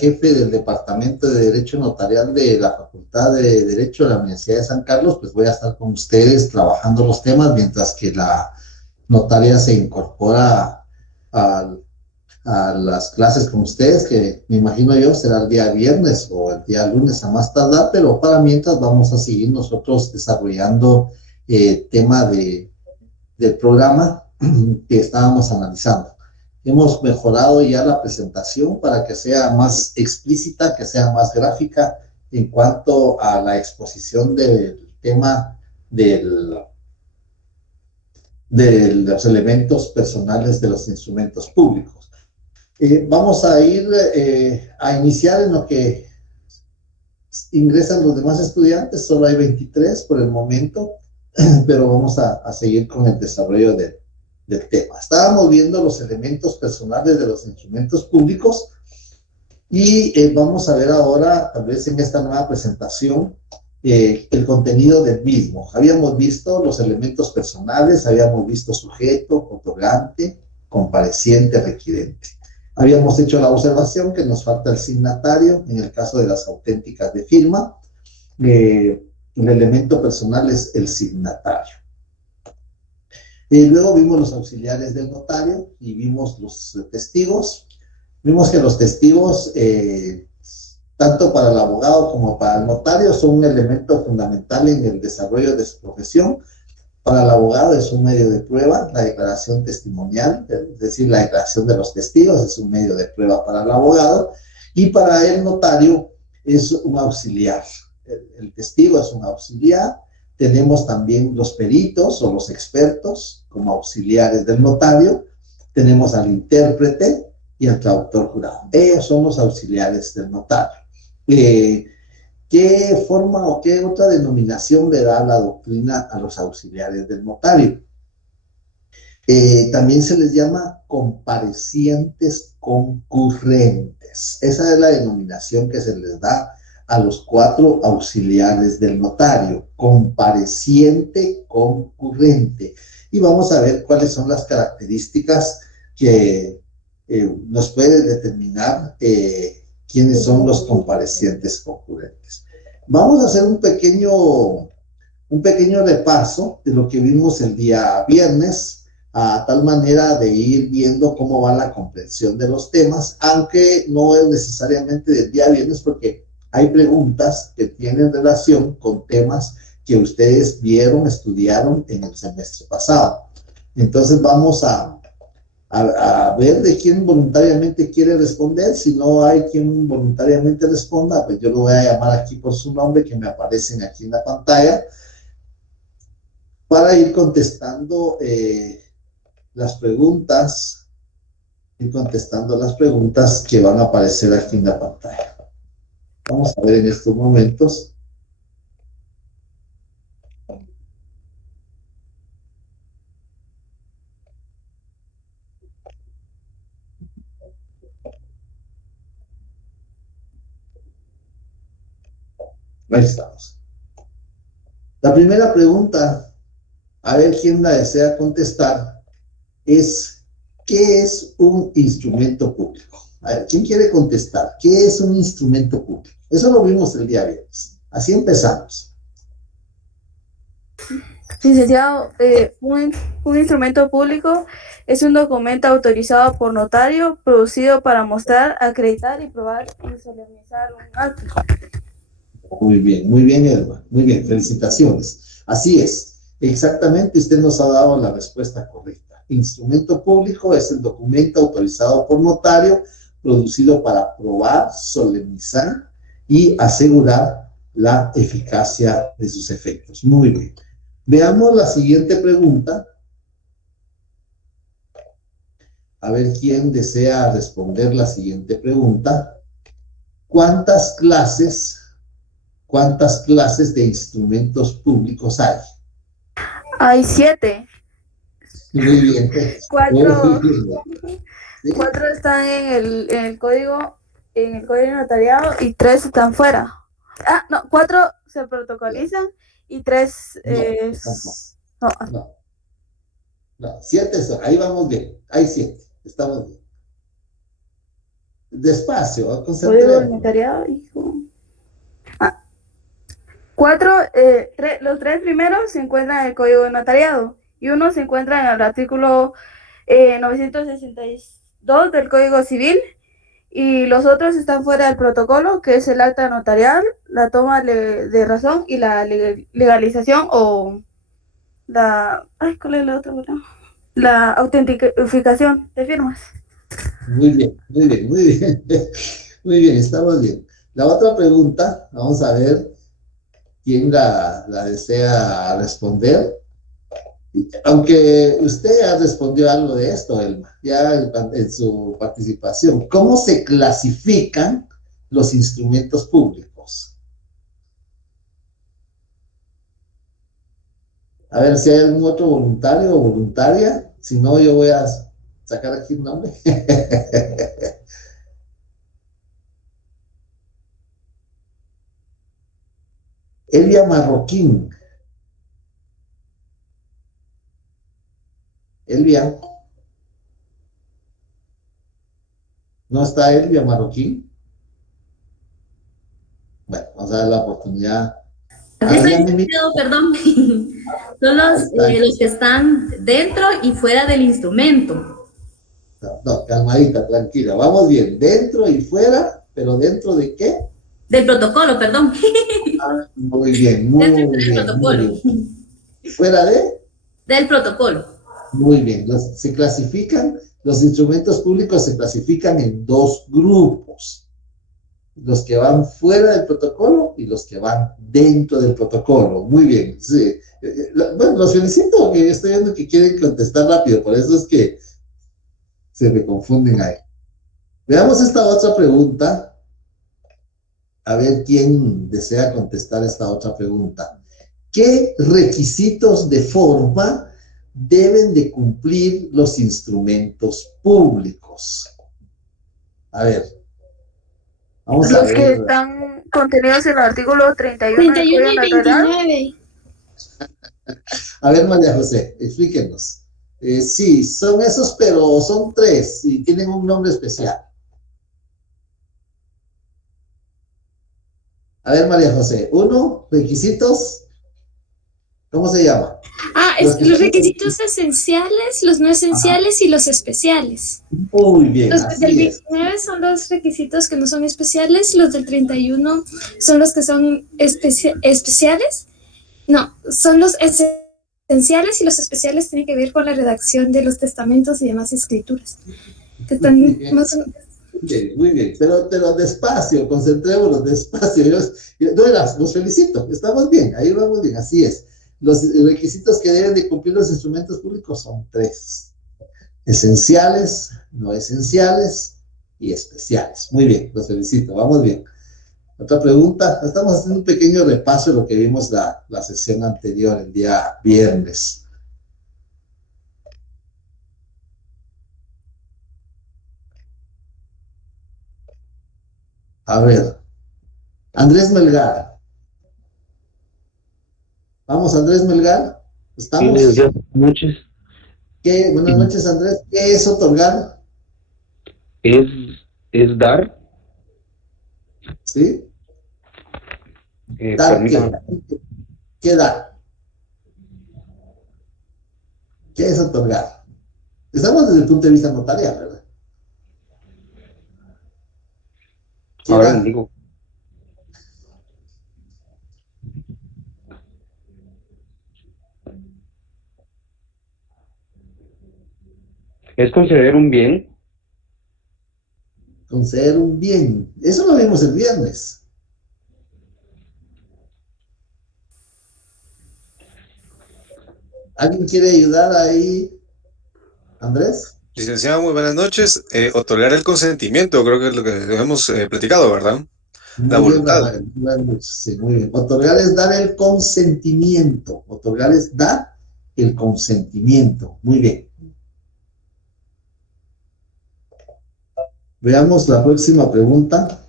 jefe del Departamento de Derecho Notarial de la Facultad de Derecho de la Universidad de San Carlos, pues voy a estar con ustedes trabajando los temas mientras que la notaria se incorpora a, a las clases con ustedes, que me imagino yo será el día viernes o el día lunes a más tardar, pero para mientras vamos a seguir nosotros desarrollando tema del programa que estábamos analizando. Hemos mejorado ya la presentación para que sea más explícita, que sea más gráfica en cuanto a la exposición del tema del, de los elementos personales de los instrumentos públicos. Vamos a ir a iniciar en lo que ingresan los demás estudiantes, solo hay 23 por el momento, pero vamos a seguir con el desarrollo del tema. Estábamos viendo los elementos personales de los instrumentos públicos y vamos a ver ahora, tal vez en esta nueva presentación, el contenido del mismo. Habíamos visto los elementos personales, habíamos visto sujeto, otorgante, compareciente, requirente. Habíamos hecho la observación que nos falta el signatario en el caso de las auténticas de firma. El elemento personal es el signatario. Luego vimos los auxiliares del notario y vimos los testigos. Vimos que los testigos, tanto para el abogado como para el notario, son un elemento fundamental en el desarrollo de su profesión. Para el abogado es un medio de prueba, la declaración testimonial, es decir, la declaración de los testigos es un medio de prueba para el abogado, y para el notario es un auxiliar. El testigo es un auxiliar. Tenemos también los peritos o los expertos como auxiliares del notario. Tenemos al intérprete y al traductor jurado. Ellos son los auxiliares del notario. ¿Qué forma o qué otra denominación le da la doctrina a los auxiliares del notario? También se les llama comparecientes concurrentes. Esa es la denominación que se les da a los 4 auxiliares del notario, compareciente concurrente. Y vamos a ver cuáles son las características que nos pueden determinar quiénes son los comparecientes concurrentes. Vamos a hacer un pequeño repaso de lo que vimos el día viernes, a tal manera de ir viendo cómo va la comprensión de los temas, aunque no es necesariamente del día viernes, porque hay preguntas que tienen relación con temas que ustedes vieron, estudiaron en el semestre pasado. Entonces vamos a ver de quién voluntariamente quiere responder. Si no hay quien voluntariamente responda, pues yo lo voy a llamar aquí por su nombre, que me aparecen aquí en la pantalla, para ir contestando las preguntas, que van a aparecer aquí en la pantalla. Vamos a ver en estos momentos. Ahí estamos. La primera pregunta, a ver quién la desea contestar, es: ¿qué es un instrumento público? A ver, ¿quién quiere contestar? ¿Qué es un instrumento público? Eso lo vimos el día viernes. Así empezamos. Licenciado, un instrumento público es un documento autorizado por notario, producido para mostrar, acreditar y probar y solemnizar un acto. Muy bien, Edward. Muy bien, felicitaciones. Así es, exactamente, usted nos ha dado la respuesta correcta. Instrumento público es el documento autorizado por notario, producido para probar, solemnizar y asegurar la eficacia de sus efectos. Muy bien. Veamos la siguiente pregunta. A ver quién desea responder la siguiente pregunta. ¿Cuántas clases de instrumentos públicos hay? Hay 7. Muy bien. Muy 4, bien. ¿Sí? 4 están en el código notariado y 3 están fuera. Ah, no, 4 se protocolizan y 3 No, tampoco. no. No, no. 7 son. Ahí vamos bien. Hay 7. Estamos bien. Despacio, Código de concentremos. notariado, hijo. Ah, los tres primeros se encuentran en el Código de Notariado y uno se encuentra en el artículo 962 del Código Civil y los otros están fuera del protocolo, que es el acta notarial, la toma de razón y la legalización o ¿cuál es la otra? La autentificación de firmas. Muy bien, muy bien, muy bien. Muy bien, estamos bien. La otra pregunta, vamos a ver quién la desea responder. Aunque usted ya respondió algo de esto, Elma, ya en su participación. ¿Cómo se clasifican los instrumentos públicos? A ver si hay algún otro voluntario o voluntaria. Si no, yo voy a sacar aquí un nombre. Elia Marroquín. Elvia, ¿no está Elvia Marroquín? Bueno, vamos a dar la oportunidad. Aquí estoy Adrián Mimi. diciendo, perdón, son Ahí está. los que están dentro y fuera del instrumento. No, no, calmadita, tranquila. Vamos bien, dentro y fuera, pero ¿dentro de qué? Del protocolo, perdón. Muy bien, muy Dentro y fuera del bien, muy protocolo. bien. ¿Y fuera de? Del protocolo. Muy bien. Se clasifican, los instrumentos públicos se clasifican en dos grupos. Los que van fuera del protocolo y los que van dentro del protocolo. Muy bien. Sí. Bueno, los felicito, que estoy viendo que quieren contestar rápido, por eso es que se me confunden ahí. Veamos esta otra pregunta, a ver quién desea contestar esta otra pregunta. ¿Qué requisitos de forma deben de cumplir los instrumentos públicos? A ver, vamos a Los que ver. están contenidos en el artículo 31 del 31 Código y Notarial. 29. A ver, María José, explíquenos. Sí, son esos, pero son tres y tienen un nombre especial. A ver, María José, uno, requisitos, ¿cómo se llama? Los que Los están... requisitos esenciales, los no Ajá. esenciales y los especiales. Muy bien, Los del así es. 29 son los requisitos que no son especiales, los del 31 son los que son especiales. No, son los esenciales y los especiales tienen que ver con la redacción de los testamentos y demás escrituras. Que están más o menos. Bien, muy bien, pero despacio, concentrémonos despacio. No eras, los felicito, estamos bien, ahí vamos bien, así es. Los requisitos que deben de cumplir los instrumentos públicos son tres: esenciales, no esenciales y especiales. Muy bien, los felicito, vamos bien. Otra pregunta, estamos haciendo un pequeño repaso de lo que vimos la sesión anterior, el día viernes. A ver, Andrés Melgar. Vamos, Andrés Melgar, Sí, ¿estamos? buenas noches. ¿Qué? Buenas Eh, noches, Andrés. ¿Qué es otorgar? Es, es dar, ¿Sí? ¿Dar qué? permítame, ¿Qué da? ¿Qué es otorgar? Estamos desde el punto de vista notarial, ¿verdad? ¿Qué ahora les da? digo, es conceder un bien, Conceder un bien. Eso lo vimos el viernes. ¿Alguien quiere ayudar ahí, Andrés? Licenciado, muy buenas noches. Otorgar el consentimiento, creo que es lo que hemos platicado, ¿verdad? La Muy bien, voluntad. Rafael. Buenas noches. Sí, muy bien. Otorgar es dar el consentimiento. Otorgar es dar el consentimiento. Muy bien. Veamos la próxima pregunta.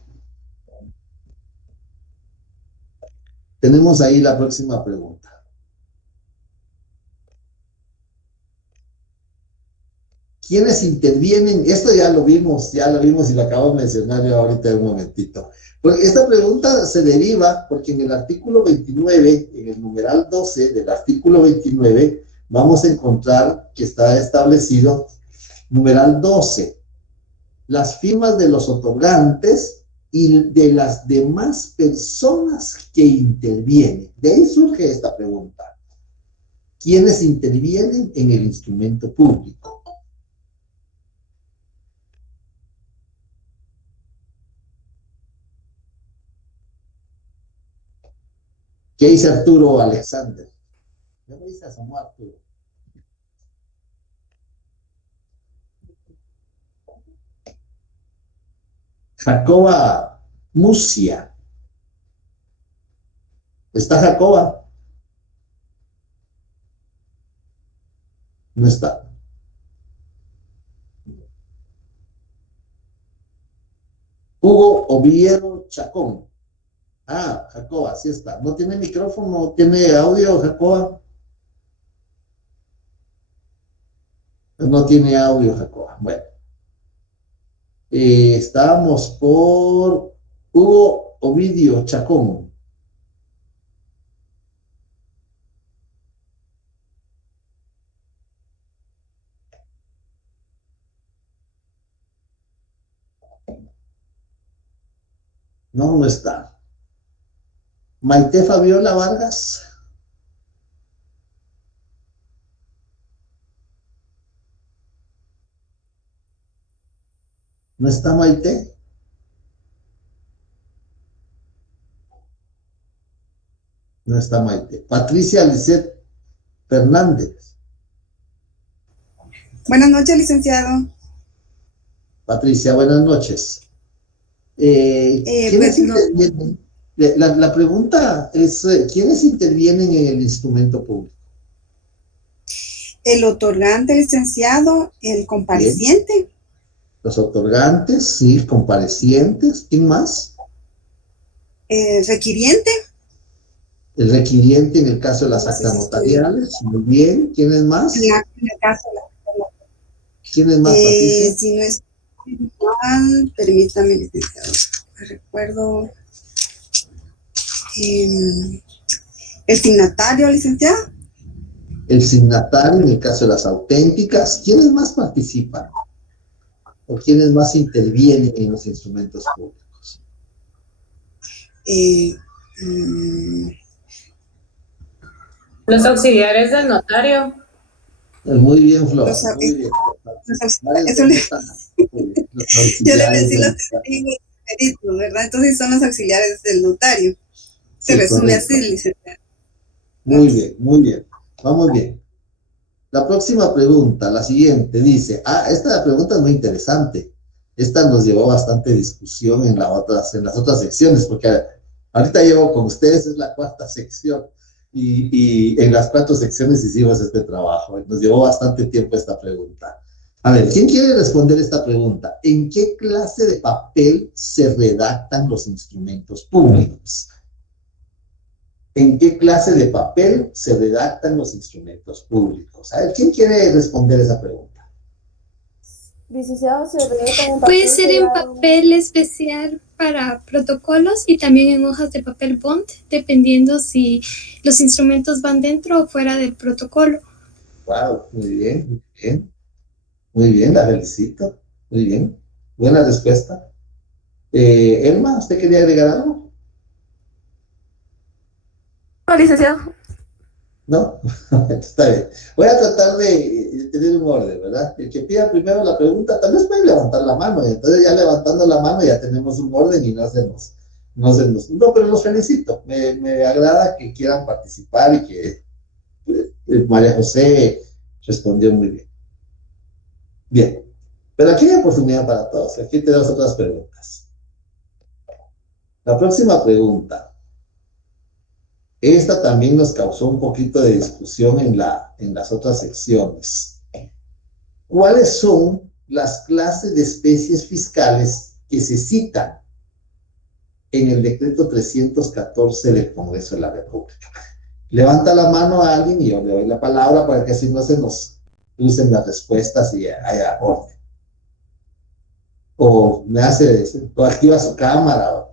Tenemos ahí la próxima pregunta. ¿Quiénes intervienen? Esto ya lo vimos y lo acabo de mencionar yo ahorita en un momentito. Porque esta pregunta se deriva porque en el artículo 29, en el numeral 12 del artículo 29, vamos a encontrar que está establecido, numeral 12, las firmas de los otorgantes y de las demás personas que intervienen. De ahí surge esta pregunta. ¿Quiénes intervienen en el instrumento público? ¿Qué dice Arturo Alexander? ¿Qué me dice Samuel Arturo? Jacoba Musia. ¿Está Jacoba? No está. Hugo Oviedo Chacón. Ah, Jacoba, sí está. ¿No tiene micrófono? ¿Tiene audio, Jacoba? No tiene audio, Jacoba. Bueno. Estábamos por Hugo Ovidio Chacón. No, no está. Maite Fabiola Vargas. ¿No está Maite? No está Maite. Patricia Lisset Fernández. Buenas noches, licenciado. Patricia, buenas noches. ¿Quiénes Pues no, intervienen? La pregunta es, ¿quiénes intervienen en el instrumento público? el otorgante, licenciado, el Bien. compareciente, Los otorgantes, sí, comparecientes. ¿Quién más? requiriente, El requiriente en el caso de las no sé actas si estoy notariales. Muy bien. ¿Quiénes más? en el caso de ¿Quiénes más, Patricia? si no es igual, permítame, licenciado, recuerdo el signatario, licenciado, El signatario en el caso de las auténticas. ¿Quiénes más participan? ¿O quiénes más intervienen en los instrumentos públicos? eh, mm, Los auxiliares del notario. Muy bien, Flor. los, au- Muy bien. los Varios eso de le- ellos están. Muy bien. Los yo le auxiliares decía del los notario. testigos peritos, ¿verdad? Entonces son los auxiliares del notario. Se Sí, resume correcto. así, licenciado. Muy bien, muy bien. Vamos bien. La próxima pregunta, la siguiente, dice, esta pregunta es muy interesante. Esta nos llevó bastante discusión en las otras secciones, porque ahorita llevo con ustedes, es la cuarta sección, y en las 4 secciones hicimos este trabajo. Nos llevó bastante tiempo esta pregunta. A ver, ¿quién quiere responder esta pregunta? ¿En qué clase de papel se redactan los instrumentos públicos? ¿En qué clase de papel se redactan los instrumentos públicos? A ver, ¿quién quiere responder esa pregunta? Licenciado, se redacta en Puede papel ser en sellado. papel especial para protocolos y también en hojas de papel bond, dependiendo si los instrumentos van dentro o fuera del protocolo. Wow, muy bien, muy bien. Muy bien, la felicito. Muy bien. Buena respuesta. Elma, ¿usted quería agregar algo? No, licenciado. ¿No? Está bien. Voy a tratar de tener un orden, ¿verdad? El que pida primero la pregunta, tal vez puede levantar la mano, y entonces ya levantando la mano ya tenemos un orden y no, pero los felicito. Me agrada que quieran participar y que María José respondió muy bien. Bien, pero aquí hay oportunidad para todos. Aquí tenemos otras preguntas. La próxima pregunta. Esta también nos causó un poquito de discusión en las otras secciones. ¿Cuáles son las clases de especies fiscales que se citan en el decreto 314 del Congreso de la República? Levanta la mano a alguien y yo le doy la palabra para que así no se nos usen las respuestas y haya orden. O me hace, o activa su cámara.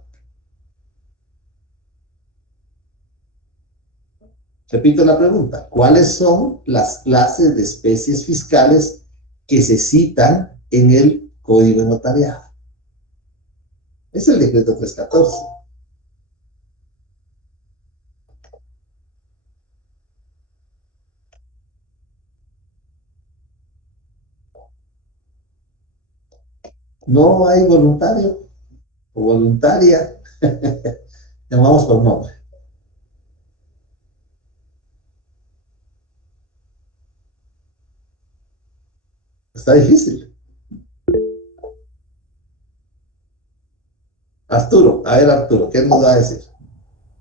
Repito la pregunta, ¿cuáles son las clases de especies fiscales que se citan en el Código de Notariado? Es el decreto 314. No hay voluntario o voluntaria. Llamamos por nombre. Está difícil. Arturo, a ver Arturo, ¿qué nos va a decir?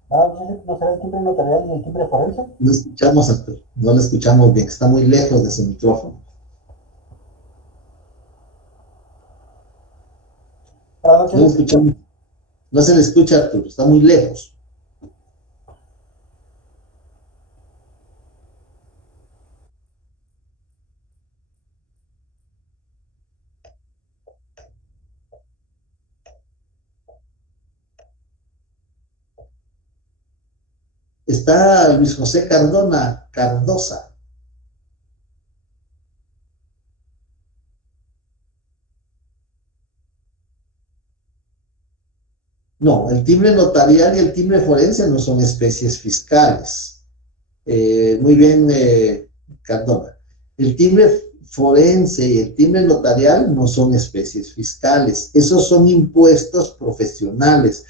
¿No será el timbre notarial y el timbre forense? No escuchamos a Arturo, no lo escuchamos bien, está muy lejos de su micrófono. No lo escuchamos. No se le escucha a Arturo, está muy lejos. Está Luis José Cardosa. No, el timbre notarial y el timbre forense no son especies fiscales. Muy bien, Cardona. El timbre forense y el timbre notarial no son especies fiscales. Esos son impuestos profesionales,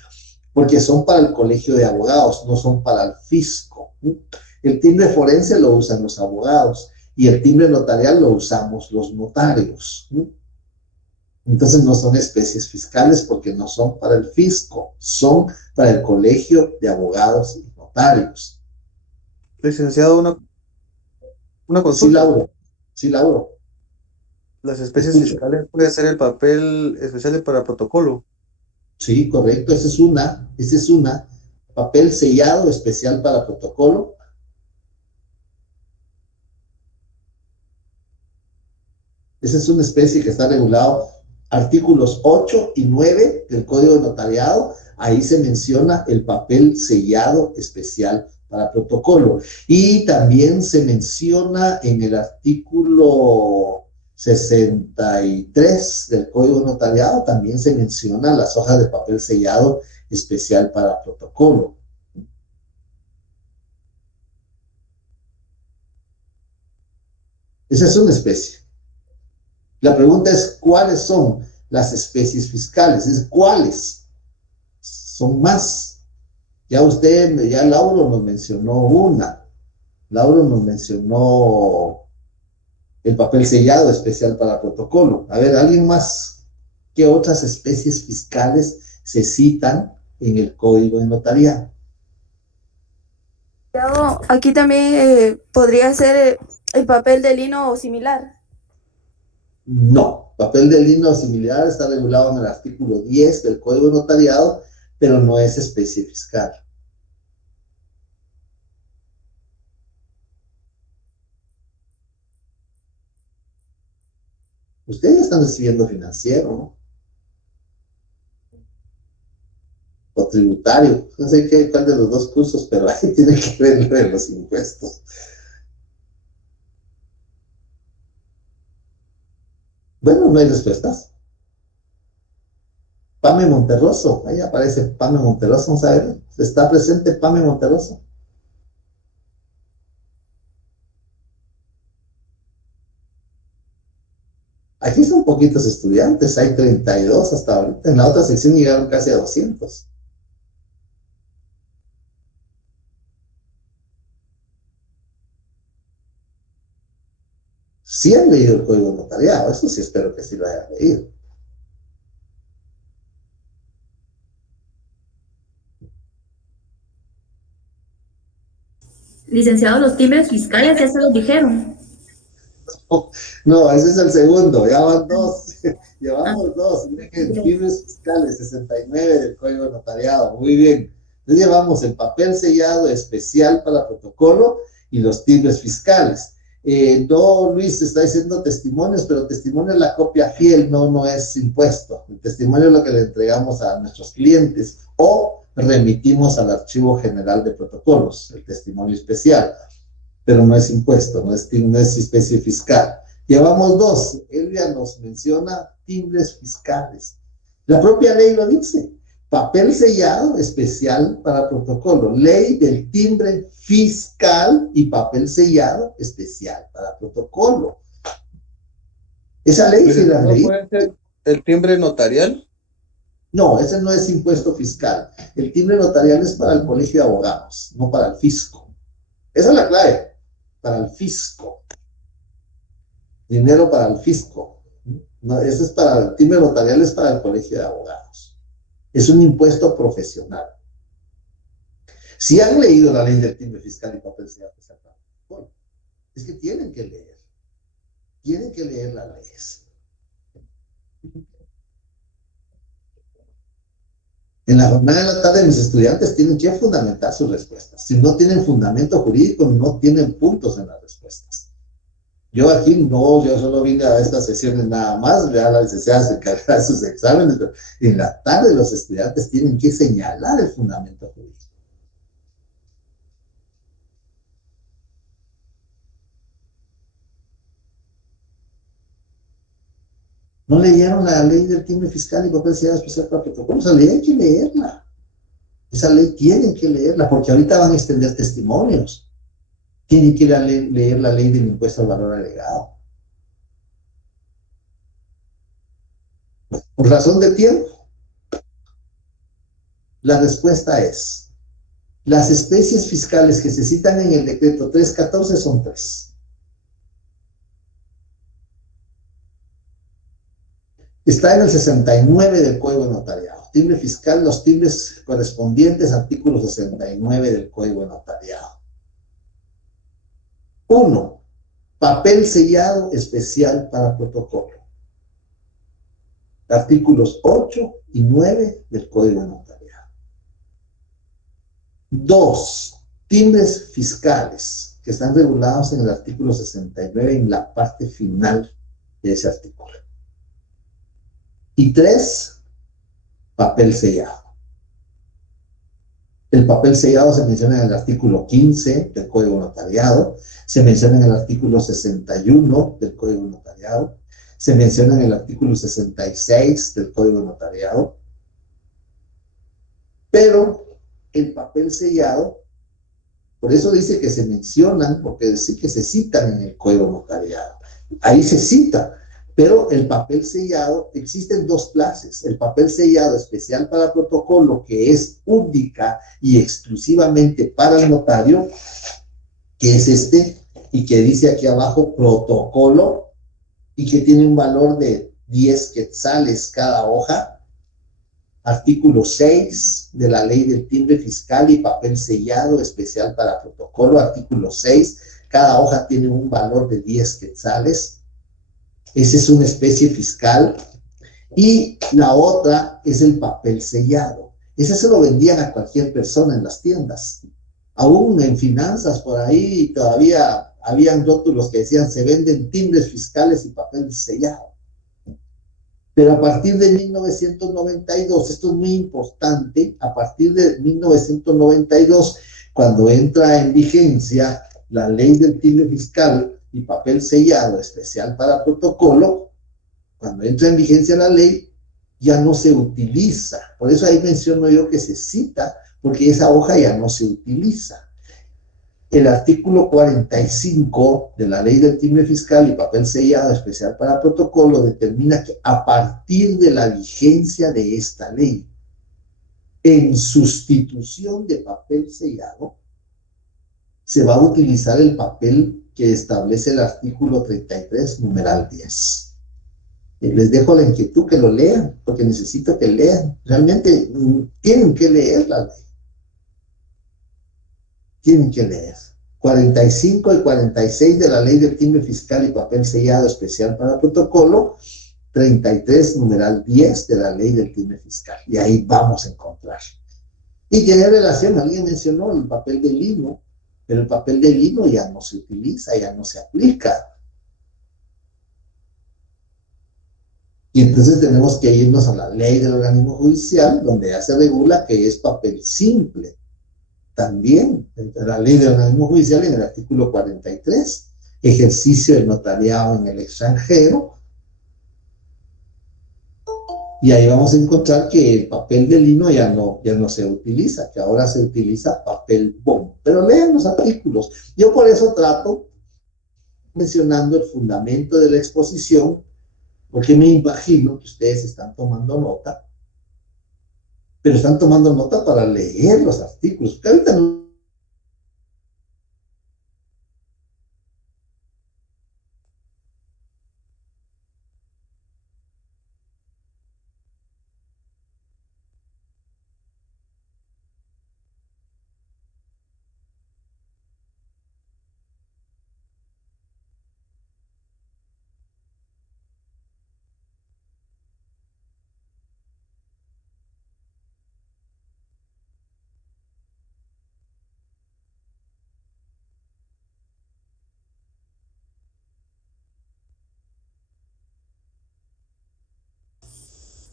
porque son para el colegio de abogados, no son para el fisco. El timbre forense lo usan los abogados y el timbre notarial lo usamos los notarios. Entonces no son especies fiscales porque no son para el fisco, son para el colegio de abogados y notarios. Licenciado, una consulta. Sí, Lauro. Sí, Lauro. Las especies fiscales puede ser el papel especial para protocolo. Sí, correcto. Esa es una. Papel sellado especial para protocolo. Esa es una especie que está regulado artículos 8 y 9 del Código de Notariado. Ahí se menciona el papel sellado especial para protocolo. Y también se menciona en el artículo 63 del Código de Notariado, también se menciona las hojas de papel sellado especial para protocolo. Esa es una especie. La pregunta es, ¿cuáles son las especies fiscales? Es ¿cuáles? Son más. Ya Lauro nos mencionó una. Lauro nos mencionó el papel sellado especial para protocolo. A ver, ¿alguien más? ¿Qué otras especies fiscales se citan en el Código de Notariado? Aquí también podría ser el papel de lino o similar. No, papel de lino o similar está regulado en el artículo 10 del Código de Notariado, pero no es especie fiscal. Ustedes están recibiendo financiero, ¿no? O tributario. No sé cuál de los dos cursos, pero ahí tiene que ver lo de los impuestos. Bueno, no hay respuestas. Pame Monterroso, ahí aparece Pame Monterroso, vamos a ver. ¿Está presente Pame Monterroso? Aquí son poquitos estudiantes, hay 32 hasta ahorita. En la otra sección llegaron casi a 200. Sí han leído el Código de Notariado, eso sí espero que sí lo hayan leído. Licenciado, los timbres fiscales ya se los dijeron. No, ese es el segundo, ya van dos. Llevamos dos. Miren, timbres fiscales, 69 del Código de Notariado. Muy bien. Entonces llevamos el papel sellado especial para protocolo y los timbres fiscales. No, Luis está diciendo testimonios, pero testimonio es la copia fiel, no es impuesto. El testimonio es lo que le entregamos a nuestros clientes o remitimos al Archivo General de Protocolos, el testimonio especial, pero no es impuesto, no es especie fiscal. Llevamos dos. Elvia nos menciona timbres fiscales. La propia ley lo dice. Papel sellado especial para protocolo. Ley del timbre fiscal y papel sellado especial para protocolo. Esa ley sí la leí. ¿No puede ser el timbre notarial? No, ese no es impuesto fiscal. El timbre notarial es para el colegio de abogados, no para el fisco. Esa es la clave. Para el fisco. Dinero para el fisco. No, ese es para el timbre notarial, es para el colegio de abogados. Es un impuesto profesional. Si han leído la ley del timbre fiscal y papel sellado, bueno, es que tienen que leer. Tienen que leer las leyes. En la jornada de la tarde, mis estudiantes tienen que fundamentar sus respuestas. Si no tienen fundamento jurídico, no tienen puntos en las respuestas. Yo aquí no, yo solo vine a estas sesiones nada más, ya la licenciada se encarga de sus exámenes, pero en la tarde los estudiantes tienen que señalar el fundamento jurídico. No leyeron la ley del timbre fiscal y papel sellado especial para protocolos. Esa ley hay que leerla. Esa ley tienen que leerla, porque ahorita van a extender testimonios. Tienen que leer la ley del impuesto al valor agregado. Por razón de tiempo, la respuesta es: las especies fiscales que se citan en el decreto 314 son 3. Está en el 69 del Código de Notariado. Timbre fiscal, los timbres correspondientes, artículo 69 del Código de Notariado. 1. Papel sellado especial para protocolo. Artículos 8 y 9 del Código de Notariado. 2. Timbres fiscales, que están regulados en el artículo 69 en la parte final de ese artículo. Y 3, papel sellado. El papel sellado se menciona en el artículo 15 del Código Notariado, se menciona en el artículo 61 del Código Notariado, se menciona en el artículo 66 del Código Notariado, pero el papel sellado, por eso dice que se mencionan, porque sí que se citan en el Código Notariado. Ahí se cita. Pero el papel sellado, existen dos clases. El papel sellado especial para protocolo, que es única y exclusivamente para el notario, que es este, y que dice aquí abajo protocolo, y que tiene un valor de 10 quetzales cada hoja. Artículo 6 de la ley del timbre fiscal y papel sellado especial para protocolo. Artículo 6, cada hoja tiene un valor de 10 quetzales. Esa es una especie fiscal. Y la otra es el papel sellado. Ese se lo vendían a cualquier persona en las tiendas. Aún en finanzas, por ahí todavía habían rótulos que decían: se venden timbres fiscales y papel sellado. Pero a partir de 1992, esto es muy importante, a partir de 1992, cuando entra en vigencia la ley del timbre fiscal y papel sellado especial para protocolo, cuando entra en vigencia la ley, ya no se utiliza. Por eso ahí menciono yo que se cita, porque esa hoja ya no se utiliza. El artículo 45 de la ley del timbre fiscal y papel sellado especial para protocolo determina que a partir de la vigencia de esta ley, en sustitución de papel sellado, se va a utilizar el papel que establece el artículo 33, numeral 10. Les dejo la inquietud que lo lean, porque necesito que lean. Realmente tienen que leer la ley. Tienen que leer. 45 y 46 de la ley del timbre fiscal y papel sellado especial para protocolo, 33, numeral 10 de la ley del timbre fiscal. Y ahí vamos a encontrar. Y tiene relación, alguien mencionó el papel de lino. pero el papel de lino ya no se utiliza, ya no se aplica. Y entonces tenemos que irnos a la ley del organismo judicial, donde ya se regula que es papel simple. También, en la ley del organismo judicial, en el artículo 43, ejercicio del notariado en el extranjero. Y ahí vamos a encontrar que el papel de lino ya no se utiliza, que ahora se utiliza papel bond. Pero lean los artículos. Yo por eso trato mencionando el fundamento de la exposición, porque me imagino que ustedes están tomando nota, pero están tomando nota para leer los artículos. Porque ahorita no.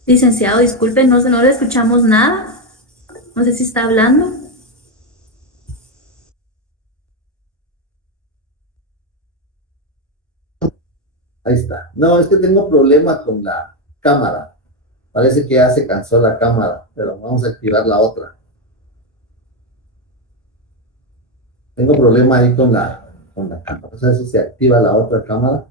Licenciado, disculpe, no le escuchamos nada. No sé si está hablando. Ahí está. No, es que tengo problema con la cámara. Parece que ya se cansó la cámara, pero vamos a activar la otra. Tengo problema ahí con la cámara. No sé si se activa la otra cámara.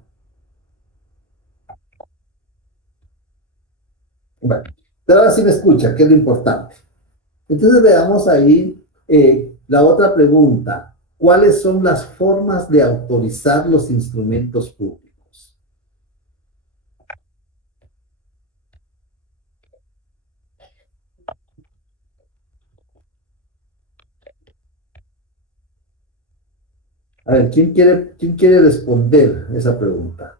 Bueno, pero ahora sí me escucha, que es lo importante. Entonces veamos ahí la otra pregunta. ¿Cuáles son las formas de autorizar los instrumentos públicos? A ver, ¿quién quiere responder esa pregunta?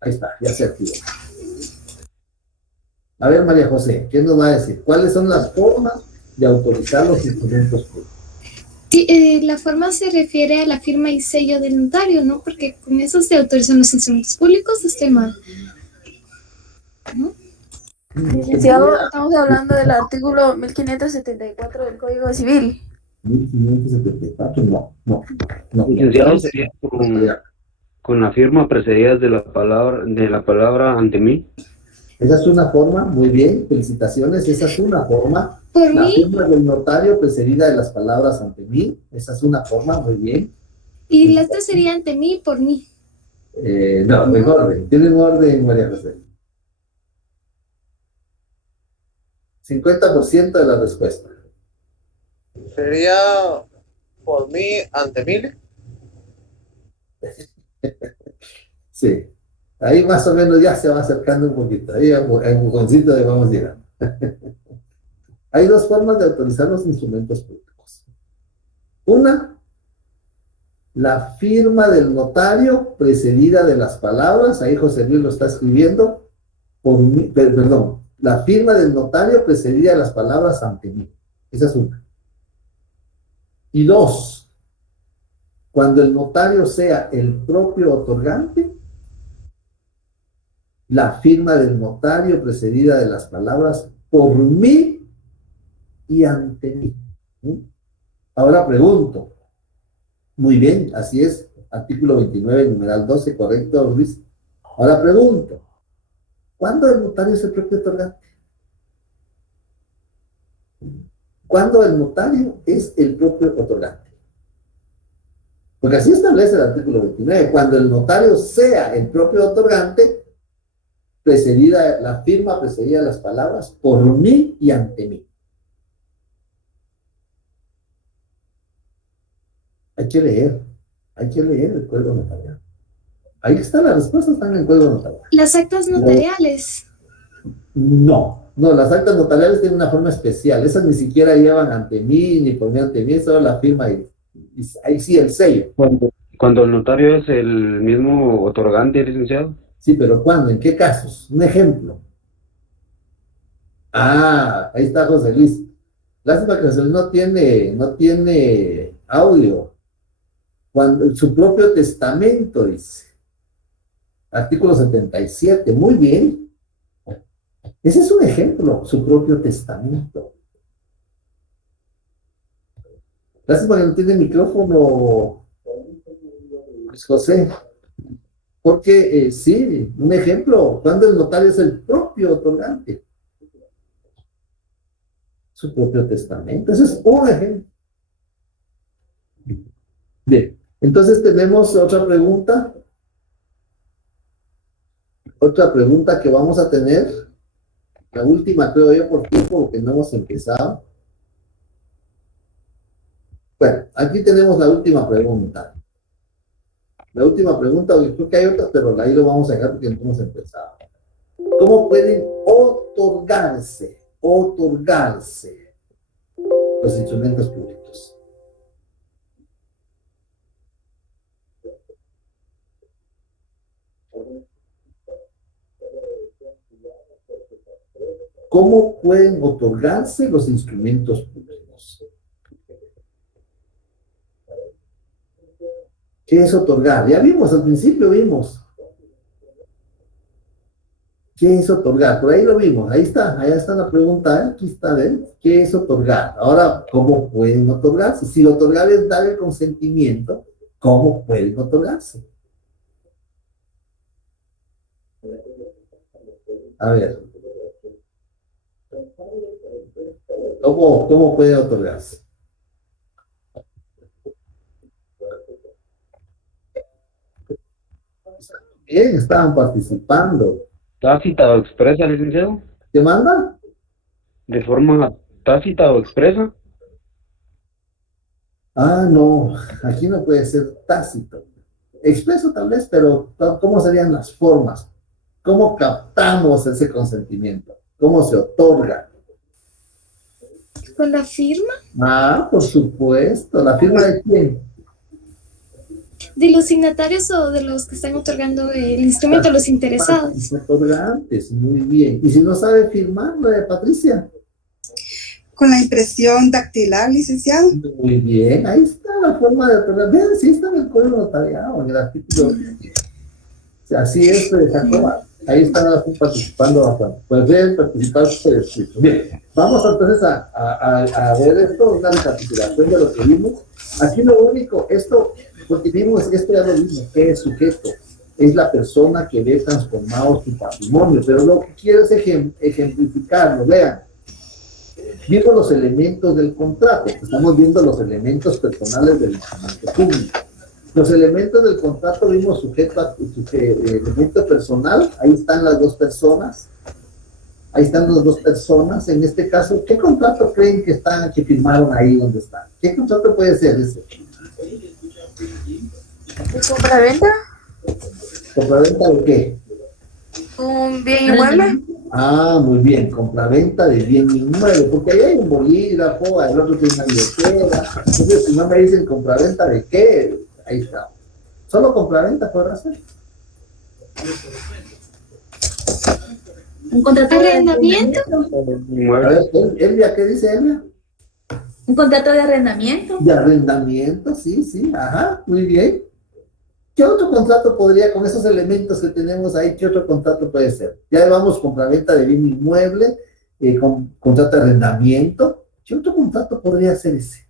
Ahí está, ya se activó. A ver, María José, ¿qué nos va a decir? ¿Cuáles son las formas de autorizar los instrumentos públicos? Sí, la forma se refiere a la firma y sello del notario, ¿no? Porque con eso se autorizan los instrumentos públicos, esté mal, ¿no? Licenciado, estamos hablando del artículo 1574 del Código Civil. 1574, no. Licenciado, sería con la firma precedida de la palabra ante mí. Esa es una forma, muy bien, felicitaciones, esa es una forma. Por La mí, firma del notario precedida de las palabras ante mí, esa es una forma, muy bien. y la otra sería ante mí y por mí. No, en orden, tienen orden, María José. 50% de la respuesta. Sería por mí ante mí. Sí, ahí más o menos ya se va acercando un poquito, ahí en empujoncito de vamos llegando. Hay dos formas de autorizar los instrumentos públicos. Una, la firma del notario precedida de las palabras, ahí José Luis lo está escribiendo, perdón, la firma del notario precedida de las palabras ante mí. Esa es una. Y dos, cuando el notario sea el propio otorgante, la firma del notario precedida de las palabras por mí y ante mí. Ahora pregunto, muy bien, así es, artículo 29, numeral 12, correcto, Luis. Ahora pregunto, ¿cuándo el notario es el propio otorgante? ¿Cuándo el notario es el propio otorgante? Porque así establece el artículo 29, cuando el notario sea el propio otorgante, la firma precedida de las palabras por mí y ante mí. Hay que leer el código notarial. Ahí está la respuesta, está en el código notarial. Las actas notariales. No, las actas notariales tienen una forma especial. Esas ni siquiera llevan ante mí, ni por mí ante mí, solo la firma y ahí sí el sello. Cuando el notario es el mismo otorgante, licenciado. Sí, pero ¿cuándo? ¿En qué casos? Un ejemplo. Ahí está José Luis. Lástima que no tiene audio. Cuando su propio testamento dice, artículo 77, muy bien. Ese es un ejemplo, su propio testamento. Lástima que no tiene micrófono, Luis José. Porque sí, un ejemplo, cuando el notario es el propio otorgante. Su propio testamento. Ese es un ejemplo. Bien, entonces tenemos otra pregunta. Otra pregunta que vamos a tener. La última, creo yo, por tiempo, porque no hemos empezado. Bueno, aquí tenemos la última pregunta. La última pregunta, creo que hay otras, pero ahí lo vamos a dejar porque no hemos empezado. ¿Cómo pueden otorgarse los instrumentos públicos? ¿Cómo pueden otorgarse los instrumentos públicos? ¿Qué es otorgar? Ya vimos, al principio vimos. ¿Qué es otorgar? Por ahí lo vimos, ahí está la pregunta, ¿eh? Aquí está, ¿eh? ¿Qué es otorgar? Ahora, ¿cómo pueden otorgarse? Si otorgar es dar el consentimiento, ¿cómo pueden otorgarse? A ver. ¿Cómo puede otorgarse? Bien, estaban participando. ¿Tácita o expresa, licenciado? ¿Qué mandan? ¿De forma tácita o expresa? Ah, no, aquí no puede ser tácito. Expreso tal vez, pero ¿cómo serían las formas? ¿Cómo captamos ese consentimiento? ¿Cómo se otorga? ¿Con la firma? Ah, por supuesto. ¿La firma de quién? ¿De los signatarios o de los que están otorgando el instrumento, los interesados? Los otorgantes, muy bien. ¿Y si no sabe firmar, Patricia? Con la impresión dactilar, licenciado. Muy bien, ahí está la forma de otorgar. Vean, sí está en el código notariado, en el artículo. O sea, así es, Jacoba. Ahí están participando bastante. Pues deben participar ustedes. Bien, vamos entonces a ver esto, una recapitulación de lo que vimos. Aquí lo único, porque vimos, esto ya lo vimos, ¿qué es sujeto? Es la persona que ve transformado su patrimonio, pero lo que quiero es ejemplificarlo, vean. Vimos los elementos del contrato, estamos viendo los elementos personales del instrumento público. Los elementos del contrato vimos elemento personal, ahí están las dos personas. Ahí están las dos personas. En este caso, ¿qué contrato creen que firmaron ahí donde están? ¿Qué contrato puede ser ese? ¿Compraventa? ¿Compraventa de qué? ¿Un bien inmueble? Ah, muy bien, compraventa de bien inmueble, porque ahí hay un bolígrafo, el otro tiene una billetera. Entonces, si no me dicen compraventa de qué, ahí está. ¿Solo compraventa podrá ser? Un contrato de ¿Arrendamiento? A ver, Elia, ¿qué dice Elia? Un contrato de arrendamiento. De arrendamiento, sí, ajá, muy bien. ¿Qué otro contrato podría, con esos elementos que tenemos ahí, qué otro contrato puede ser? Ya vamos compraventa de bien inmueble, contrato de arrendamiento. ¿Qué otro contrato podría ser ese?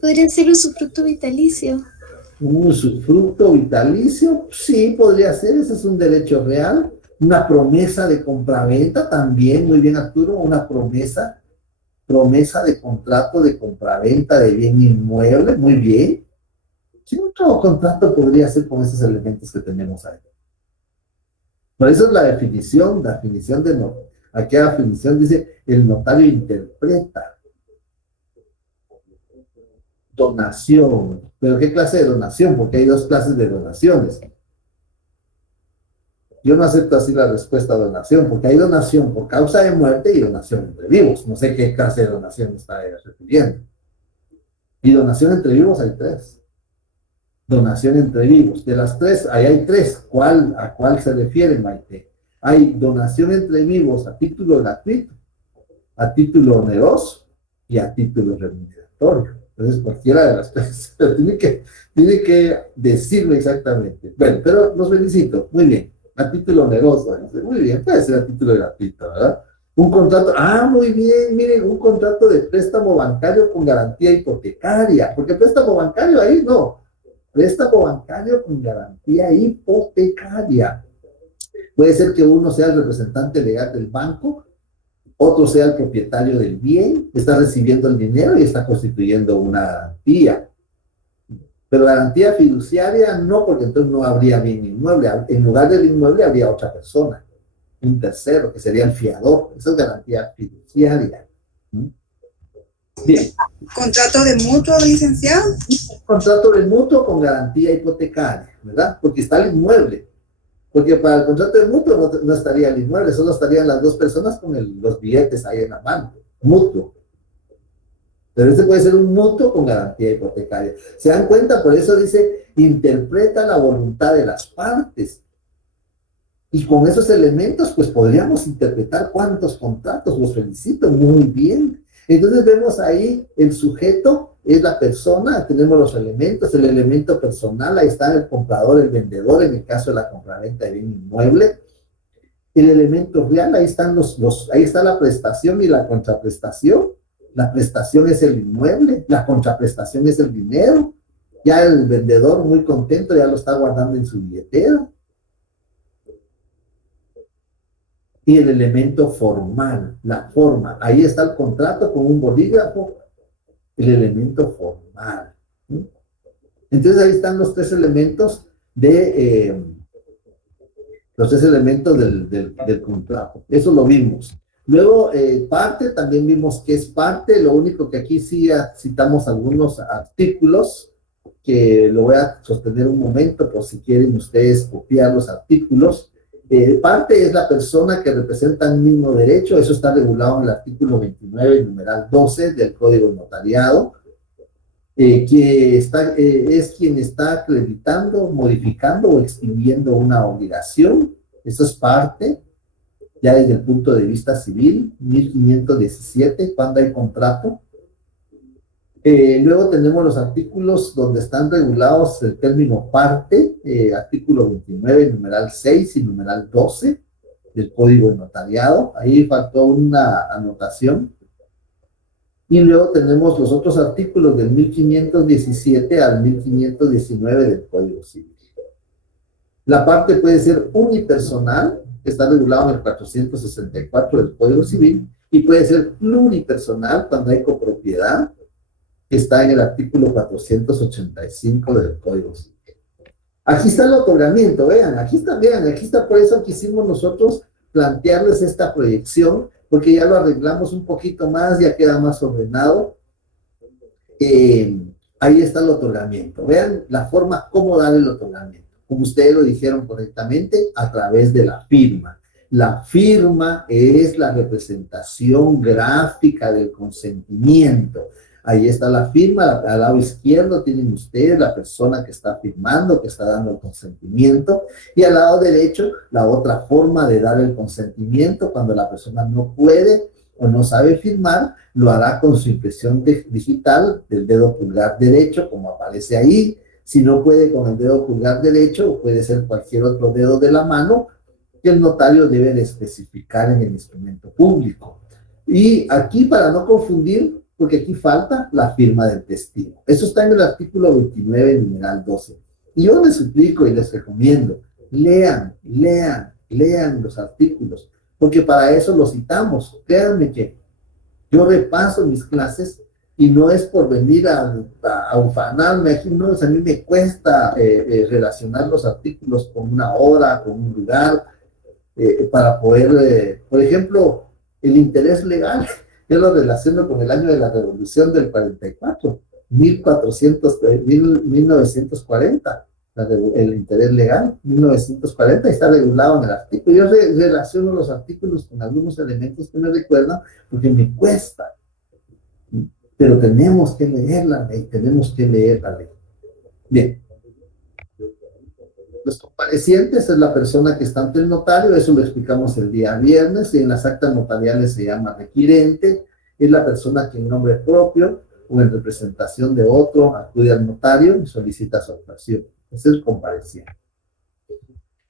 ¿Podría ser usufructo vitalicio? Un usufructo vitalicio, sí, podría ser, ese es un derecho real. Una promesa de compraventa también, muy bien, Arturo, una promesa de contrato de compraventa de bien inmueble, muy bien. ¿Qué otro contrato podría ser con esos elementos que tenemos ahí? Por eso es la definición de no. Aquí la definición dice, el notario interpreta. Donación. ¿Pero qué clase de donación? Porque hay dos clases de donaciones. Yo no acepto así la respuesta a donación, porque hay donación por causa de muerte y donación entre vivos. No sé qué clase de donación está refiriendo. Y donación entre vivos hay tres. Donación entre vivos. De las tres, ahí hay tres. ¿A cuál se refiere, Maite? Hay donación entre vivos a título gratuito, a título oneroso y a título remuneratorio. Entonces, cualquiera de las tres tiene que decirlo exactamente. Bueno, pero los felicito. Muy bien. A título oneroso. Muy bien. Puede ser a título gratuito, ¿verdad? Un contrato. Ah, muy bien. Miren, un contrato de préstamo bancario con garantía hipotecaria. Porque préstamo bancario ahí no. Préstamo bancario con garantía hipotecaria. Puede ser que uno sea el representante legal del banco, otro sea el propietario del bien, está recibiendo el dinero y está constituyendo una garantía. Pero garantía fiduciaria no, porque entonces no habría bien inmueble. En lugar del inmueble habría otra persona, un tercero, que sería el fiador. Esa es garantía fiduciaria. Bien. ¿Contrato de mutuo, licenciado? Contrato de mutuo con garantía hipotecaria, ¿verdad? Porque está el inmueble. Porque para el contrato de mutuo no estaría el inmueble, solo estarían las dos personas con los billetes ahí en la mano. Mutuo. Pero este puede ser un mutuo con garantía hipotecaria. ¿Se dan cuenta? Por eso dice, interpreta la voluntad de las partes. Y con esos elementos, pues podríamos interpretar cuántos contratos. Los felicito, muy bien. Entonces vemos ahí el sujeto es la persona, tenemos los elementos, el elemento personal, ahí está el comprador, el vendedor, en el caso de la compraventa de bien inmueble. El elemento real, ahí están ahí está la prestación y la contraprestación. La prestación es el inmueble, la contraprestación es el dinero. Ya el vendedor muy contento, ya lo está guardando en su billetera. Y el elemento formal, la forma, ahí está el contrato con un bolígrafo, el elemento formal. Entonces ahí están los tres elementos del contrato. Eso lo vimos. Luego, parte, también vimos que es parte. Lo único que aquí sí citamos algunos artículos, que lo voy a sostener un momento por si quieren ustedes copiar los artículos. Parte es la persona que representa el mismo derecho. Eso está regulado en el artículo 29, numeral 12 del Código Notariado, que es quien está acreditando, modificando o extinguiendo una obligación. Eso es parte, ya desde el punto de vista civil, 1517, cuando hay contrato. Luego tenemos los artículos donde están regulados el término parte, artículo 29, numeral 6 y numeral 12 del Código de Notariado. Ahí faltó una anotación. Y luego tenemos los otros artículos del 1517 al 1519 del Código Civil. La parte puede ser unipersonal, que está regulado en el 464 del Código Civil, y puede ser pluripersonal cuando hay copropiedad, que está en el artículo 485 del Código Civil. Aquí está el otorgamiento, vean, aquí está, por eso quisimos nosotros plantearles esta proyección, porque ya lo arreglamos un poquito más, ya queda más ordenado. Ahí está el otorgamiento. Vean la forma, cómo dar el otorgamiento. Como ustedes lo dijeron correctamente, a través de la firma. La firma es la representación gráfica del consentimiento. Ahí está la firma, al lado izquierdo tienen ustedes la persona que está firmando, que está dando el consentimiento, y al lado derecho la otra forma de dar el consentimiento. Cuando la persona no puede o no sabe firmar, lo hará con su impresión digital del dedo pulgar derecho, como aparece ahí. Si no puede con el dedo pulgar derecho, puede ser cualquier otro dedo de la mano que el notario debe de especificar en el instrumento público. Y aquí, para no confundir, porque aquí falta la firma del testigo. Eso está en el artículo 29, numeral 12. Y yo les suplico y les recomiendo, lean los artículos, porque para eso los citamos. Créanme que yo repaso mis clases y no es por venir a ufanarme aquí, no, a mí me cuesta relacionar los artículos con una hora, con un lugar, para poder, por ejemplo, el interés legal. Yo lo relaciono con el año de la Revolución del 44, 1940, el interés legal, 1940, está regulado en el artículo. Yo relaciono los artículos con algunos elementos que me recuerdan, porque me cuesta, pero tenemos que leer la ley, Bien. Los comparecientes es la persona que está ante el notario, eso lo explicamos el día viernes, y en las actas notariales se llama requirente, es la persona que en nombre propio o en representación de otro acude al notario y solicita su actuación. Ese es el compareciente.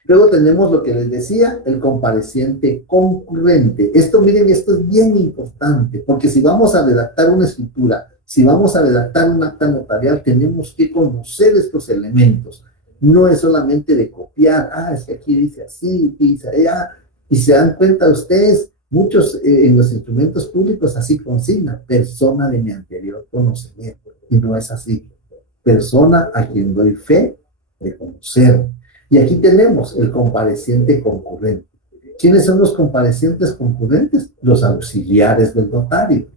Luego tenemos lo que les decía, el compareciente concurrente. Esto, miren, esto es bien importante, porque si vamos a redactar una escritura, si vamos a redactar un acta notarial, tenemos que conocer estos elementos. No es solamente de copiar, es que aquí dice así, aquí dice allá, y se dan cuenta ustedes, muchos en los instrumentos públicos así consignan, persona de mi anterior conocimiento, y no es así. Persona a quien doy fe de conocer. Y aquí tenemos el compareciente concurrente. ¿Quiénes son los comparecientes concurrentes? Los auxiliares del notario.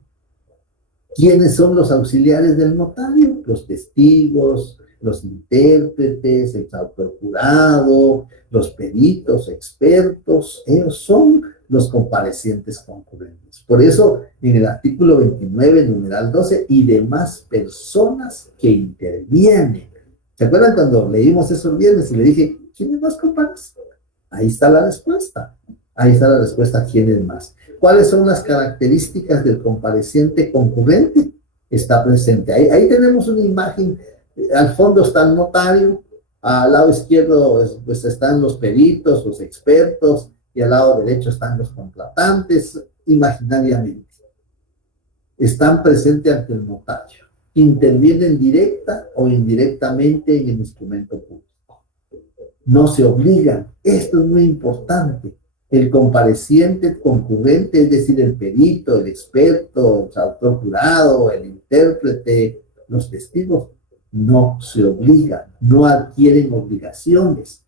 ¿Quiénes son los auxiliares del notario? Los testigos, los intérpretes, el autor jurado, los peritos, expertos. Ellos son los comparecientes concurrentes. Por eso, en el artículo 29, numeral 12, y demás personas que intervienen. ¿Se acuerdan cuando leímos eso el viernes y le dije, ¿quiénes más comparecen? Ahí está la respuesta. Ahí está la respuesta, ¿quiénes más? ¿Cuáles son las características del compareciente concurrente? Está presente. Ahí tenemos una imagen. Al fondo está el notario, al lado izquierdo pues están los peritos, los expertos, y al lado derecho están los contratantes, imaginariamente. Están presentes ante el notario. Intervienen directa o indirectamente en el instrumento público. No se obligan. Esto es muy importante. El compareciente concurrente, es decir, el perito, el experto, el autor jurado, el intérprete, los testigos, no se obligan, no adquieren obligaciones.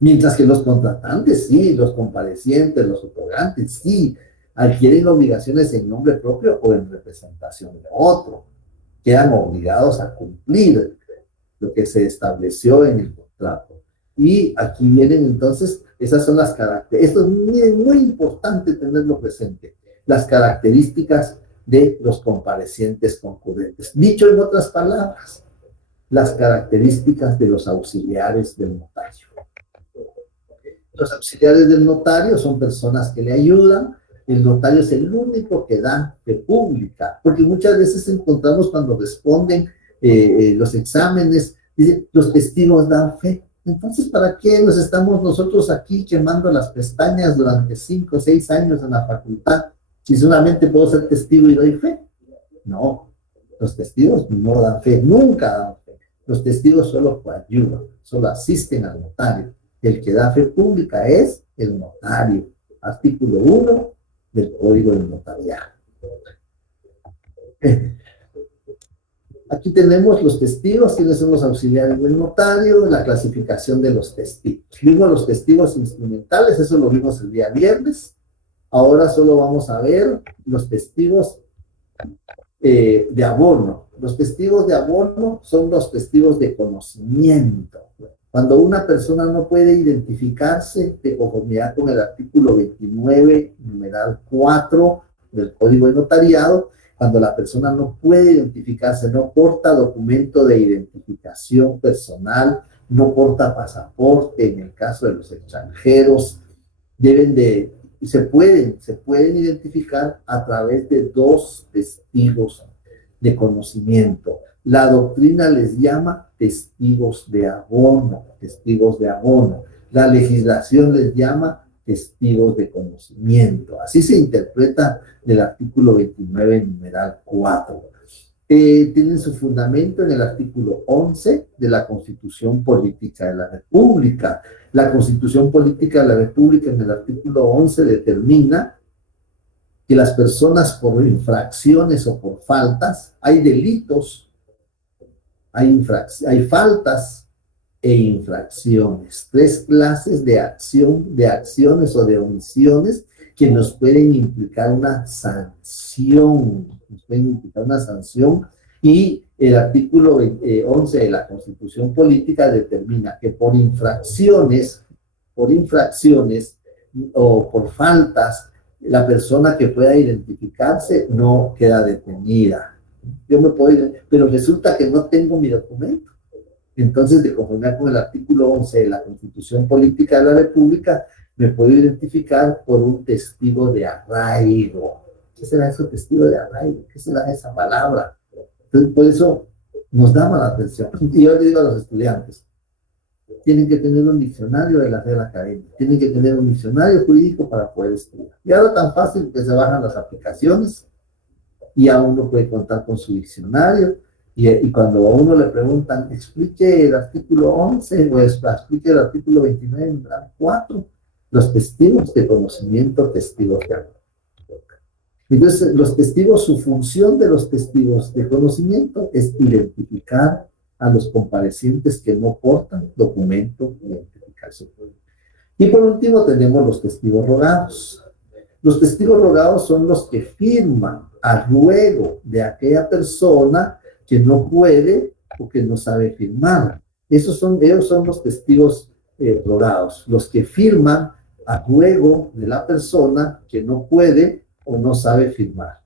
Mientras que los contratantes, sí, los comparecientes, los otorgantes, sí, adquieren obligaciones en nombre propio o en representación de otro. Quedan obligados a cumplir lo que se estableció en el contrato. Y aquí vienen entonces, esas son las características. Esto es muy importante tenerlo presente. Las características de los comparecientes concurrentes. Dicho en otras palabras, las características de los auxiliares del notario. Los auxiliares del notario son personas que le ayudan. El notario es el único que da fe pública, porque muchas veces encontramos cuando responden los exámenes, dicen, los testigos dan fe. Entonces, ¿para qué nos estamos nosotros aquí quemando las pestañas durante 5 o 6 años en la facultad si solamente puedo ser testigo y doy fe? No, los testigos no dan fe, nunca dan fe. Los testigos solo ayudan, solo asisten al notario. El que da fe pública es el notario. Artículo 1 del Código del Notariado. Aquí tenemos los testigos, quienes son los auxiliares del notario, la clasificación de los testigos. Vimos los testigos instrumentales, eso lo vimos el día viernes. Ahora solo vamos a ver los testigos de abono. Los testigos de abono son los testigos de conocimiento. Cuando una persona no puede identificarse de conformidad con el artículo 29, numeral 4 del Código de Notariado, cuando la persona no puede identificarse, no porta documento de identificación personal, no porta pasaporte en el caso de los extranjeros, se pueden identificar a través de 2 testigos de conocimiento. La doctrina les llama testigos de abono, testigos de abono. La legislación les llama testigos de conocimiento. Así se interpreta del artículo 29, numeral 4. Tienen su fundamento en el artículo 11 de la Constitución Política de la República. La Constitución Política de la República en el artículo 11 determina que las personas por infracciones o por faltas, hay delitos, hay faltas e infracciones. 3 clases de acciones o de omisiones que nos pueden implicar una sanción. Y el artículo 11 de la Constitución Política determina que por infracciones o por faltas, la persona que pueda identificarse no queda detenida. Yo me puedo ir, pero resulta que no tengo mi documento. Entonces, de conformidad con el artículo 11 de la Constitución Política de la República, me puedo identificar por un testigo de arraigo. ¿Qué será eso, testigo de arraigo? ¿Qué será esa palabra? Entonces, por eso nos llama la atención. Y yo le digo a los estudiantes, tienen que tener un diccionario de la Real Academia, tienen que tener un diccionario jurídico para poder estudiar. Y ahora tan fácil que se bajan las aplicaciones y a uno puede contar con su diccionario. Y cuando a uno le preguntan, explique el artículo 11 o explique el artículo 29 en 4, los testigos de conocimiento, testigos de arraigo. Entonces, los testigos, su función de los testigos de conocimiento es identificar a los comparecientes que no portan documento de identificación. Y por último tenemos los testigos rogados. Los testigos rogados son los que firman a ruego de aquella persona que no puede o que no sabe firmar. Ellos son los testigos rogados, los que firman a ruego de la persona que no puede o no sabe firmar.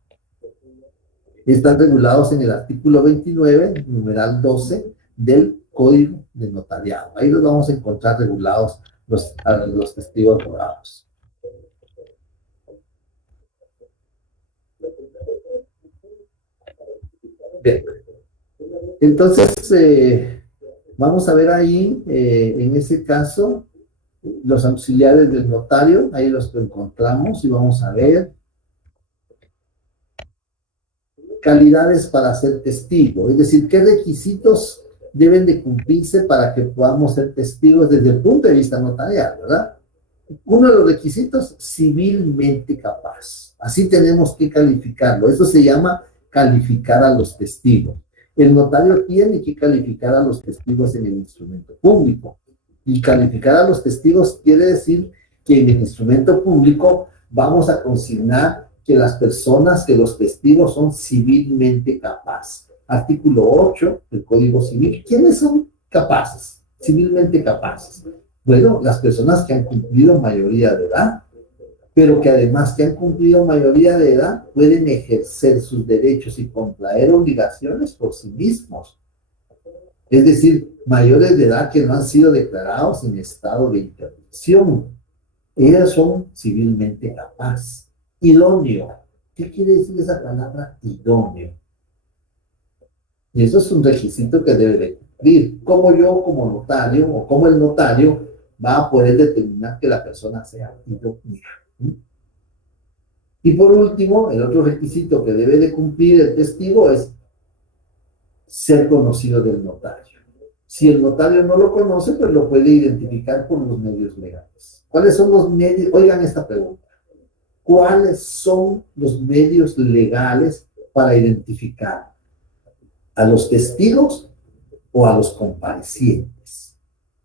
Están regulados en el artículo 29, numeral 12, del Código de Notariado. Ahí los vamos a encontrar regulados los testigos rogados. Bien. Entonces, vamos a ver ahí, en ese caso, los auxiliares del notario, ahí los encontramos y vamos a ver calidades para ser testigo, es decir, qué requisitos deben de cumplirse para que podamos ser testigos desde el punto de vista notarial, ¿verdad? Uno de los requisitos, civilmente capaz. Así tenemos que calificarlo. Eso se llama calificar a los testigos. El notario tiene que calificar a los testigos en el instrumento público. Y calificar a los testigos quiere decir que en el instrumento público vamos a consignar que las personas, que los testigos son civilmente capaces. Artículo 8 del Código Civil. ¿Quiénes son capaces? Civilmente capaces. Bueno, las personas que han cumplido mayoría de edad, pero que además que han cumplido mayoría de edad pueden ejercer sus derechos y contraer obligaciones por sí mismos. Es decir, mayores de edad que no han sido declarados en estado de interdicción. Ellas son civilmente capaces. Idóneo. ¿Qué quiere decir esa palabra idóneo? Y eso es un requisito que debe de cumplir. ¿Cómo yo, como notario, o cómo el notario va a poder determinar que la persona sea idónea? Y por último, el otro requisito que debe de cumplir el testigo es ser conocido del notario. Si el notario no lo conoce, pues lo puede identificar por los medios legales. ¿Cuáles son los medios? Oigan esta pregunta. ¿Cuáles son los medios legales para identificar a los testigos o a los comparecientes?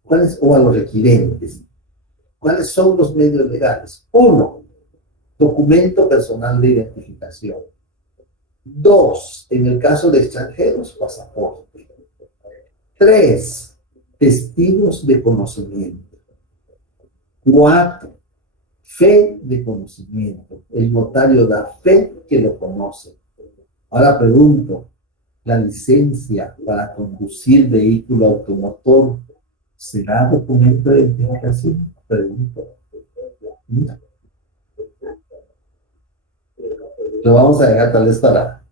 ¿Cuáles? O a los requirentes. ¿Cuáles son los medios legales? 1, documento personal de identificación. 2, en el caso de extranjeros, pasaporte. 3, testigos de conocimiento. 4, fe de conocimiento. El notario da fe que lo conoce. Ahora pregunto, ¿la licencia para conducir vehículo automotor será documento de identificación? Pregunto. Lo vamos a dejar tal vez para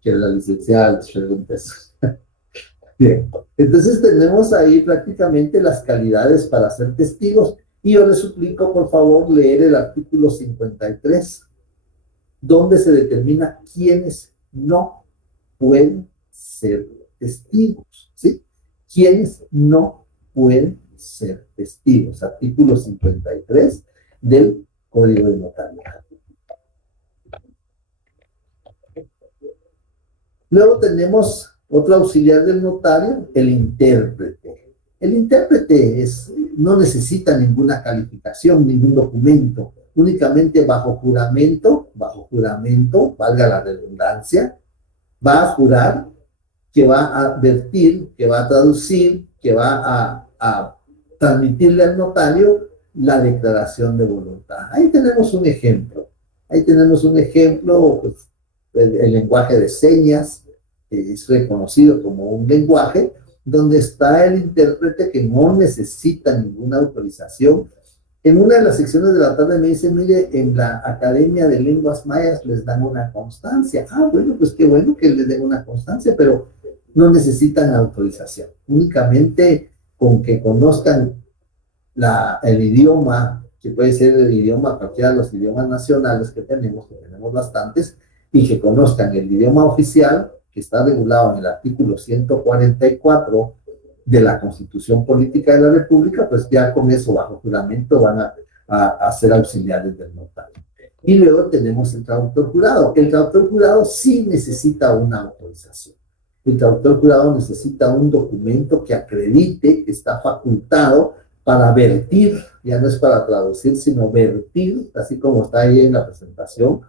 que la licenciada les pregunte eso. Bien, entonces tenemos ahí prácticamente las calidades para ser testigos. Y yo les suplico, por favor, leer el artículo 53, donde se determina quiénes no pueden ser testigos, ¿sí? Quiénes no pueden ser testigos. Artículo 53 del Código de Notariado. Luego tenemos otro auxiliar del notario, el intérprete. El intérprete no necesita ninguna calificación, ningún documento, únicamente bajo juramento, valga la redundancia, va a jurar que va a advertir, que va a traducir, que va a transmitirle al notario la declaración de voluntad. Ahí tenemos un ejemplo. Pues, el lenguaje de señas es reconocido como un lenguaje donde está el intérprete que no necesita ninguna autorización. En una de las secciones de la tarde me dice, mire, en la Academia de Lenguas Mayas les dan una constancia. Ah, bueno, pues qué bueno que les den una constancia, pero no necesitan autorización. Únicamente con que conozcan el idioma, que puede ser el idioma, cualquiera de los idiomas nacionales que tenemos bastantes, y que conozcan el idioma oficial, que está regulado en el artículo 144 de la Constitución Política de la República, pues ya con eso, bajo juramento, van a ser auxiliares del notario. Y luego tenemos el traductor jurado. El traductor jurado sí necesita una autorización. El traductor jurado necesita un documento que acredite que está facultado para vertir, ya no es para traducir, sino vertir, así como está ahí en la presentación.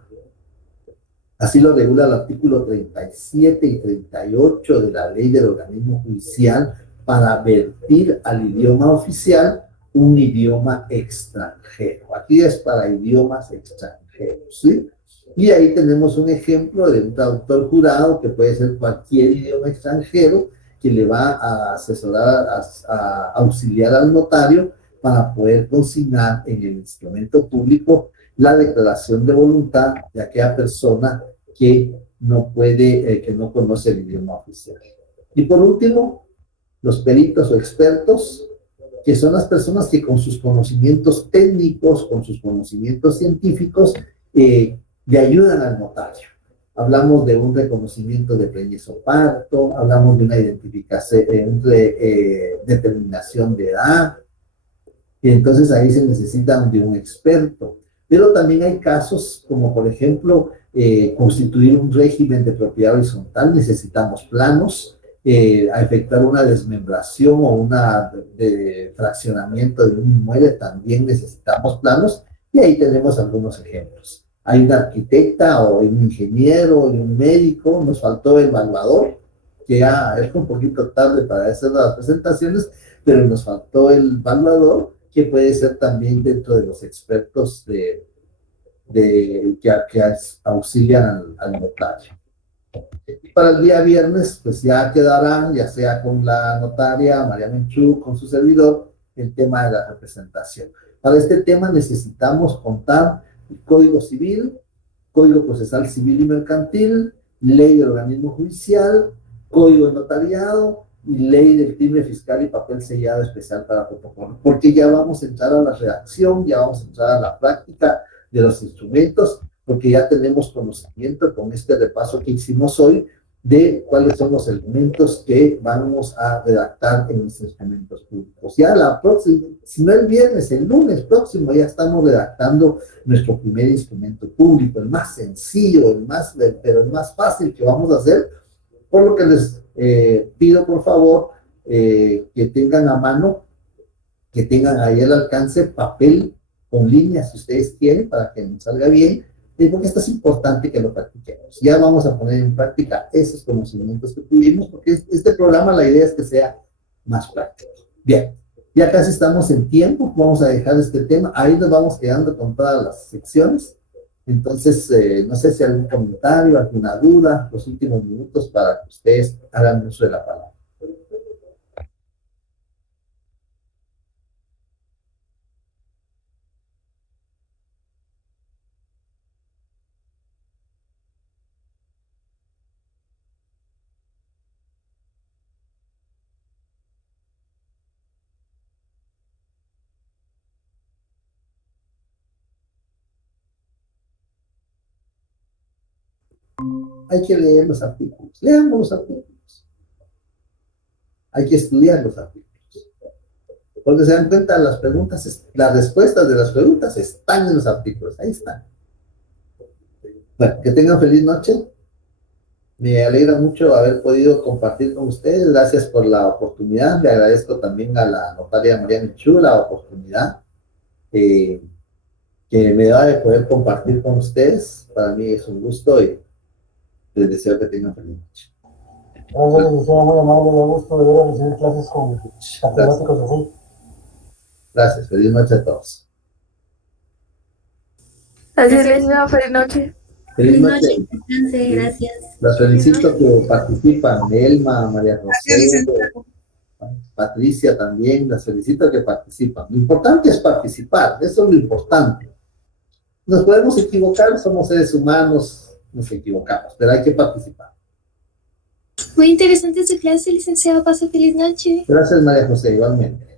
Así lo regula el artículo 37 y 38 de la ley del organismo judicial, para vertir al idioma oficial un idioma extranjero. Aquí es para idiomas extranjeros, ¿sí? Y ahí tenemos un ejemplo de un traductor jurado que puede ser cualquier idioma extranjero que le va a asesorar, a auxiliar al notario para poder consignar en el instrumento público la declaración de voluntad de aquella persona que no puede, que no conoce el idioma oficial. Y por último, los peritos o expertos, que son las personas que con sus conocimientos técnicos, con sus conocimientos científicos, le ayudan al notario. Hablamos de un reconocimiento de preñez o parto, hablamos de una identificación, determinación de edad, y entonces ahí se necesita de un experto. Pero también hay casos como, por ejemplo, constituir un régimen de propiedad horizontal, necesitamos planos, a efectuar una desmembración o una fraccionamiento de un inmueble, también necesitamos planos, y ahí tenemos algunos ejemplos. Hay una arquitecta o un ingeniero y un médico, nos faltó el evaluador, que ya es un poquito tarde para hacer las presentaciones, pero nos faltó el evaluador, que puede ser también dentro de los expertos que auxilian al notario. Y para el día viernes, pues ya quedarán, ya sea con la notaria María Menchú, con su servidor, el tema de la representación. Para este tema necesitamos contar el Código Civil, Código Procesal Civil y Mercantil, Ley del Organismo Judicial, Código de Notariado y Ley del Timbre Fiscal y Papel Sellado Especial para Protocolo, porque ya vamos a entrar a la redacción, ya vamos a entrar a la práctica de los instrumentos, porque ya tenemos conocimiento con este repaso que hicimos hoy de cuáles son los elementos que vamos a redactar en los instrumentos públicos. Ya la próxima, si no el viernes, el lunes próximo ya estamos redactando nuestro primer instrumento público, el más sencillo, pero el más fácil que vamos a hacer, por lo que les pido por favor que tengan a mano, que tengan ahí al alcance papel con líneas si ustedes quieren, para que nos salga bien, porque esto es importante que lo practiquemos. Ya vamos a poner en práctica esos conocimientos que tuvimos, porque este programa la idea es que sea más práctico. Bien, ya casi estamos en tiempo, vamos a dejar este tema, ahí nos vamos quedando con todas las secciones. Entonces, no sé si algún comentario, alguna duda, los últimos minutos para que ustedes hagan uso de la palabra. Hay que leer los artículos, leamos los artículos. Hay que estudiar los artículos. Porque se dan cuenta, las respuestas de las preguntas están en los artículos, ahí están. Bueno, que tengan feliz noche. Me alegra mucho haber podido compartir con ustedes. Gracias por la oportunidad. Le agradezco también a la notaria María Menchú la oportunidad que me da de poder compartir con ustedes. Para mí es un gusto y les deseo que tengan feliz noche. Gracias, licenciado, muy amable, me da gusto de ver a recibir clases con catedráticos así. Gracias, feliz noche a todos. Gracias, licenciado, feliz noche. Feliz noche. Descanse, gracias. Las felicito que participan, Elma, María José, Patricia también, las felicito que participan. Lo importante es participar, eso es lo importante. Nos podemos equivocar, somos seres humanos, nos equivocamos, pero hay que participar. Muy interesante su clase, licenciado. Pase feliz noche. Gracias, María José, igualmente.